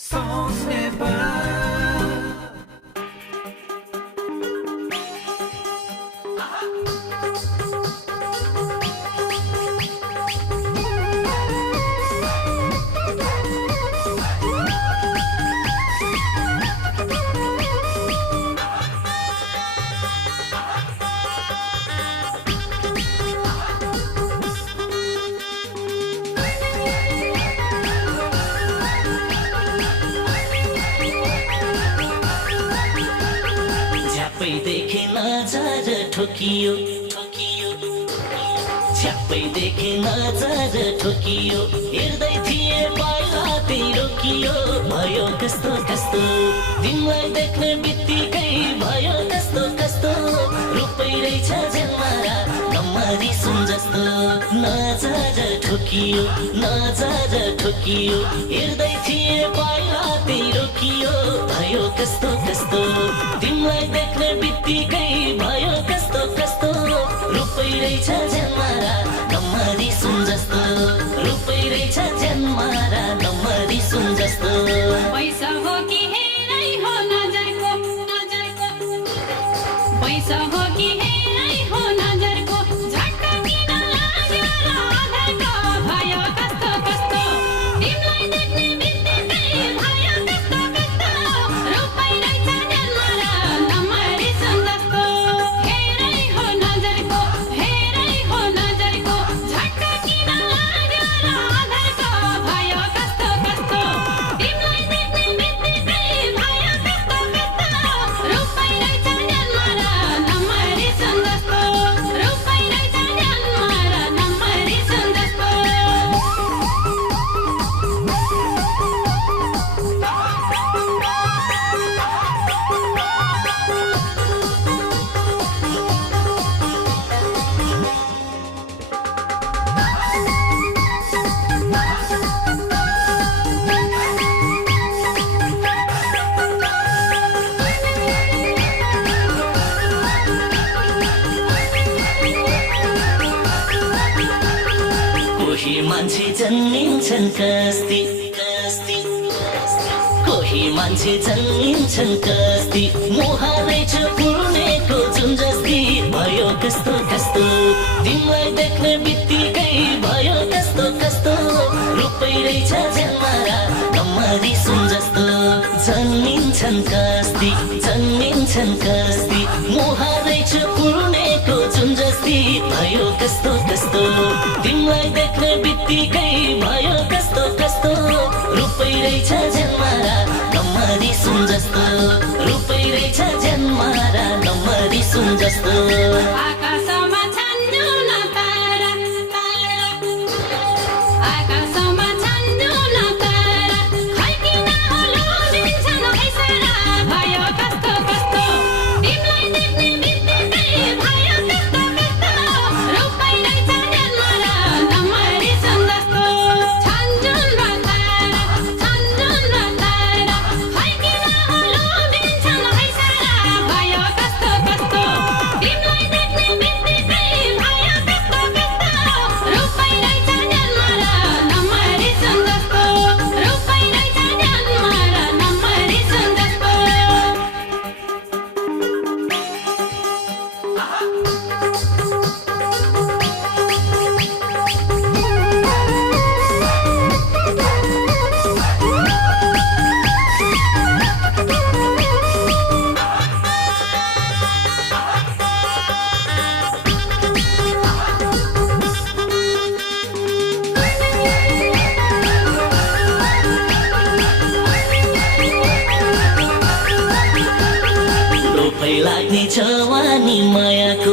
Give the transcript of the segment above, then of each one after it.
सोच्ने पा झ्याप्पै देखे नजर ठोकियो ठोकियो झ्याप्पै देखे नजर ठोकियो हेर्दै थिए पहिला त्यही रोकियो भयो कस्तो कस्तो तिमीलाई देख्ने बित्तिकै भयो कस्तो कस्तो रूपै रहेछ जन्मरा नम्बरी सुन जस्तो नजर ठोकियो नजर ठोकियो हेर्दै थिए पहिला त्यही रोकियो भयो कस्तो कस्तो तिमीलाई देख्ने बित्तिकै भयो कस्तो कस्तो रूपै रहेछ जन्मरा नम्बरी सुन जस्तो रूपै रहेछ जन्मरा नम्बरी सुन जस्तो पैसा हो कि हेरै हो नजरको पैसा हो कि हेरै हो नजरको झट्का किन लाग्यो र आधारको भयो कस्तो कस्तो तिमीलाई देख्ने बित्तिकै भयो कस्तो कस्तो रूपै रहेछ जन्मरा नम्बरी सुन जस्तो हेरै हो नजरको झट्का किन लाग्यो र आधारको भयो कस्तो कस्तो तिमीलाई देख्ने बित्तिकै भयो कस्तो कस्तो रूपै रहेछ जन्मरा नम्बरी सुन जस्तो रूपै रहेछ जन्मरा नम्बरी सुन जस्तो कोही मान्छे जन्मिन्छन् कस्ती कस्ती कोही मान्छे जन्मिन्छन् कस्ती मुहारै छ पुर्नेको जुन जस्ती भयो कस्तो कस्तो तिमीलाई देख्ने बित्तिकै भयो कस्तो कस्तो रूपै रहेछ जन्मरा नम्बरी सुन जस्तो जन्मिन्छन् कस्ती मुहारै छ पुर्नेको जुन जस्ती भयो कस्तो कस्तो तिमीलाई देख्ने बित्तिकै भयो कस्तो कस्तो रूपै रहेछ जन्मरा नम्बरी सुन जस्तो रूपै रहेछ जन्मरा नम्बरी सुन जस्तो आकाशमा छन् जुन तारा आकाशमा छन् जुन तारा खै किन होलो दिन्छन् हैसरा भयो कस्तो कस्तो तिमीलाई देख्ने बित्तिकै भयो कस्तो कस्तो रूपै रहेछ जन्मरा नम्बरी सुन जस्तो छन् जुन तारा खै किन होलो दिन्छन् हैसरा भयो कस्तो कस्तो तिमीलाई देख्ने बित्तिकै भयो कस्तो कस्तो रूपै रहेछ जन्मरा नम्बरी सुन जस्तो रूपै रहेछ जन्मरा नम्बरी सुन जस्तो लोपै लाग्ने जवानी मायाको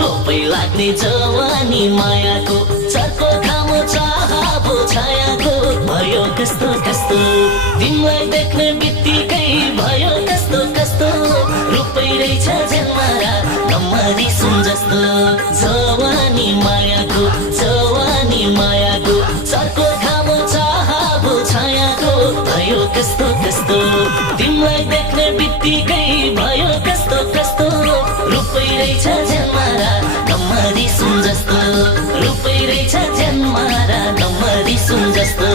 लोपै लाग्ने जवानी मायाको चर्को खामो चाहबो छायाको भयो कस्तो कस्तो तिमीलाई देख्ने बित्तिकै भयो कस्तो कस्तो रूपै रहेछ जन्मरा नम्बरी सुन जस्तो जवानी मायाको चर्को खामो चाहबो छायाको भयो कस्तो कस्तो तिमीलाई देख्ने बित्तिकै भयो कस्तो कस्तो रूपै रहेछ जन्मरा नम्बरी सुन जस्तो रूपै रहेछ जन्मरा नम्बरी सुन जस्तो